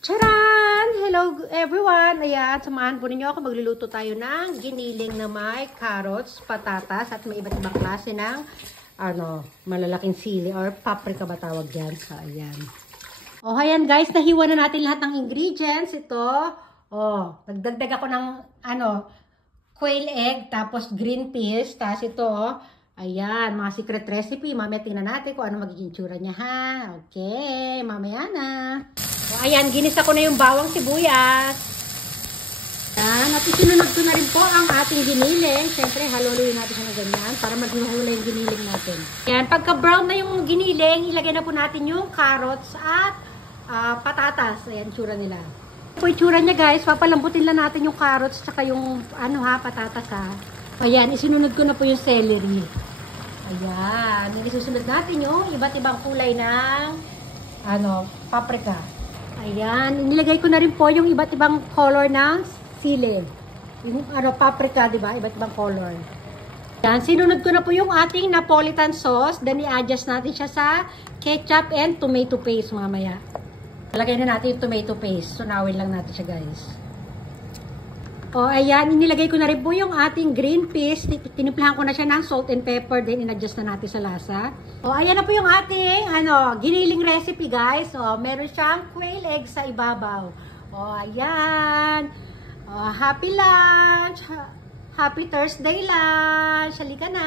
Charan! Hello everyone! Ayan, samahan po ninyo ako. Magluluto tayo ng giniling na may carrots, patatas, at may iba't ibang klase ng malalaking sili or paprika ba tawag dyan. So, ayan. O, ayan guys, nahiwa na natin lahat ng ingredients. Ito, nagdagdag ako ng quail egg, tapos green peas, tapos ito, ayan, mga secret recipe. Mamaya tingnan natin kung ano magiging tsura niya, ha? Okay, mamaya na. O, ayan, ginisa ko na yung bawang sibuyas. Ayan, at isinunod ko na rin po ang ating giniling. Siyempre, haluluin natin siya ng ganyan para maghuhula yung giniling natin. Ayan, pagka brown na yung giniling, ilagay na po natin yung carrots at patatas. Ayan, tsura nila. Po yung tsura niya guys, papalambutin lang natin yung carrots at yung patatas ha. Ayan, isinunod ko na po yung celery. Ayan, isusunod natin yung iba't ibang kulay ng paprika. Ayan, nilagay ko na rin po yung iba't ibang color ng sili. Yung paprika, di ba? Iba't ibang color. Ayan, sinunod ko na po yung ating Napolitan sauce. Then i-adjust natin siya sa ketchup and tomato paste mamaya. Lagay na natin yung tomato paste. Sunawin lang natin siya guys. O, ayan, inilagay ko na rin po yung ating green peas. Tinimplahan ko na siya ng salt and pepper. Then, in-adjust na natin sa lasa. O, ayan na po yung ating, giniling recipe, guys. O, meron siyang quail egg sa ibabaw. O, ayan. O, happy lunch. Happy Thursday lunch. Halika na.